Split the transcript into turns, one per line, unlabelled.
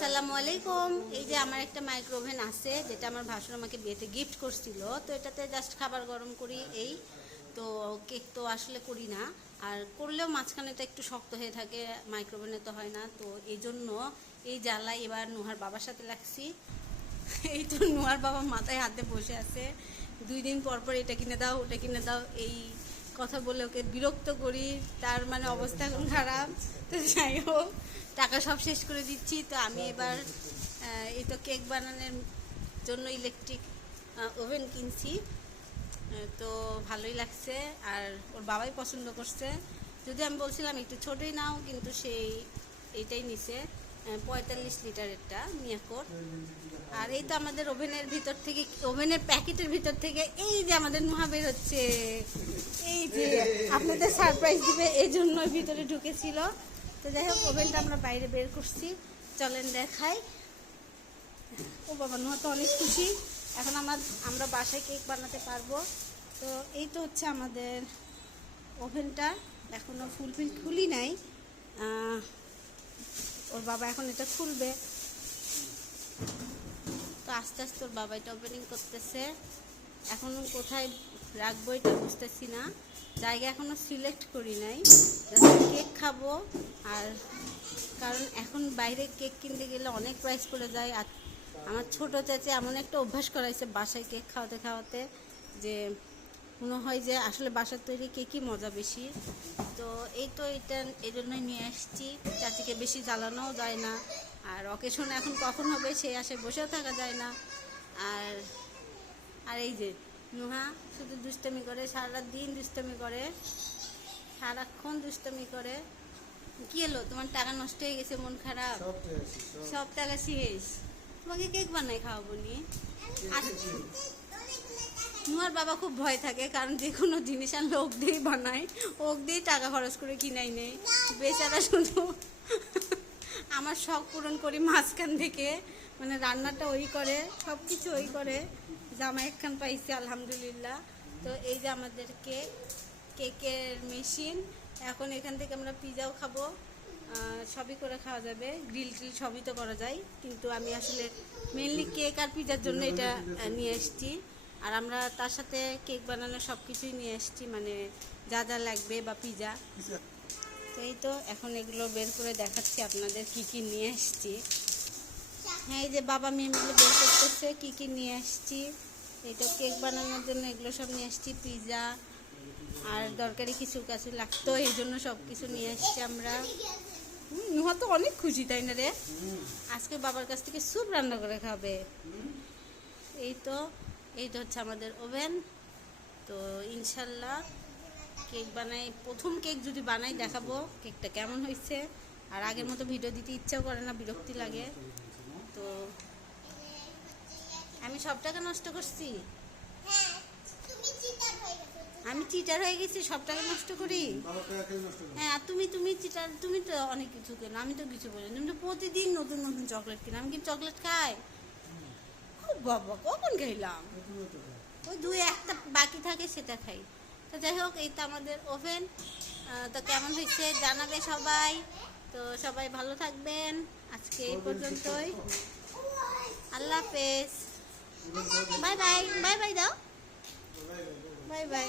আসসালামু আলাইকুম। এই যে আমার একটা মাইক্রো ওভেন আছে, যেটা আমার ভাসুর আমাকে বিয়েতে গিফট করছিল। তো এটাতে জাস্ট খাবার গরম করি এই। তো কেক তো আসলে করি না। আর করলেও মাঝখানে মাঝখানেটা একটু শক্ত হয়ে থাকে মাইক্রো ওভেনে তো হয় না। তো এই জন্য এই জ্বালায় এবার নুহার বাবার সাথে লাগছি। এই তো নুহার বাবা মাথায় হাতে বসে আছে। দুই দিন পর পর এটা কিনে দাও, ওটা কিনে দাও, এই কথা বলে ওকে বিরক্ত করি, তার মানে অবস্থা খারাপ। তো যাই হোক, টাকা সব শেষ করে দিচ্ছি। তো আমি এবার এই তো কেক বানানোর জন্য ইলেকট্রিক ওভেন কিনছি। তো ভালোই লাগছে। আর ওর বাবাই পছন্দ করছে। যদি আমি বলছিলাম একটু ছোটোই নাও, কিন্তু সেই, এইটাই নিছে। পঁয়তাল্লিশ লিটারেরটা মিয়াকোর। আর এই তো আমাদের ওভেনের ভিতর থেকে, ওভেনের প্যাকেটের ভিতর থেকে এই যে আমাদের মহা বের হচ্ছে। এই যে আপনাদের সারপ্রাইজ দিবে এই জন্য ভিতরে ঢুকেছিল। তো যাই হোক, ওভেনটা আমরা বাইরে বের করছি। চলেন দেখাই। ও বাবা, নুহা তো অনেক খুশি। এখন আমার, আমরা বাসায় কেক বানাতে পারব। তো এই তো হচ্ছে আমাদের ওভেনটা। এখনও ফুলফিল খুলি নাই। ওর বাবা এখন এটা খুলবে। তো আস্তে আস্তে ওর বাবা এটা ওপেনিং করতেছে। এখন কোথায় রাখব এটা বুঝতেছি না। জায়গা এখনও সিলেক্ট করি নাই। কেক খাব। আর কারণ এখন বাইরে কেক কিনতে গেলে অনেক প্রাইস পড়ে যায়। আর আমার ছোট চাচি এমন একটা অভ্যাস করাইছে বাসায় কেক খাওয়াতে খাওয়াতে যে মনে হয় যে আসলে বাসার তৈরি কে কেকই মজা বেশি? তো এই তো এটা এই জন্যই নিয়ে আসছি। চাচিকে বেশি জ্বালানোও যায় না। আর অকেশন এখন কখন হবে সেই আসে বসেও থাকা যায় না। আর আর এই যে নুহা শুধু দুষ্টমি করে সারা দিন দুষ্টামি করে সারাক্ষণ দুষ্টমি করে। কি এলো তোমার টাকা নষ্ট হয়ে গেছে মন খারাপ?
সব
টাকা শেষ তোমাকে কেক বানাই খাওয়াবো নি? নুয়ার বাবা খুব ভয় থাকে, কারণ যে কোনো জিনিস আনলে ওক দিয়েই বানায়, ওক দিয়েই টাকা খরচ করে কিনাই নেই বেচারা শুধু আমার শখ পূরণ করি মাঝখান থেকে মানে রান্নাটা ওই করে সব কিছু ওই করে, জামা একখান পাইছি, আলহামদুলিল্লাহ। তো এই যে আমাদের কেক কেকের মেশিন, এখন এখান থেকে আমরা পিজাও খাব সবই করে খাওয়া যাবে, গ্রিল টিল সবই তো করা যায়, কিন্তু আমি আসলে মেনলি কেক আর পিজার জন্য এটা নিয়ে এসেছি। আর আমরা তার সাথে কেক বানানো সব কিছুই নিয়ে এসেছি মানে যা যা লাগবে বা পিজা। তো এই তো এখন এগুলো বের করে দেখাচ্ছি আপনাদের কি কি নিয়ে এসেছি। হ্যাঁ এই যে বাবা মেয়ে মিলে বের করতেছে কি কি নিয়ে আসছি এই তো কেক বানানোর জন্য এগুলো সব নিয়ে আসছি পিজা আর দরকারি কিছু কাছে লাগতো এই জন্য সব কিছু নিয়ে আসছি আমরা। নুহা তো অনেক খুশি তাই না রে? আজকে বাবার কাছ থেকে স্যুপ রান্না করে খাবে। এই তো এই তো হচ্ছে আমাদের ওভেন। তো ইনশাল্লাহ কেক বানাই, প্রথম কেক যদি বানাই দেখাবো কেকটা কেমন হয়েছে। আর আগের মতো ভিডিও দিতে ইচ্ছাও করে না, বিরক্তি লাগে। তো আমি সব টাকা নষ্ট করছি? আমি চিটার হয়ে গেছি সব টাকা নষ্ট করি। হ্যাঁ আর তুমি তুমি চিটার তুমি তো অনেক কিছু কেন, আমি তো কিছু বলি তুমি তো প্রতিদিন নতুন নতুন চকলেট কিনো, আমি কি চকলেট খাই? কখন খাইলাম। ওই দুই একটা বাকি থাকে সেটা খাই। তো যাই হোক, এই তো আমাদের ওভেন। তো কেমন হয়েছে জানাবে সবাই। তো সবাই ভালো থাকবেন। আজকে এই পর্যন্তই। আল্লাহ হাফেজ। বাই বাই বাই বাই দাও। Bye bye.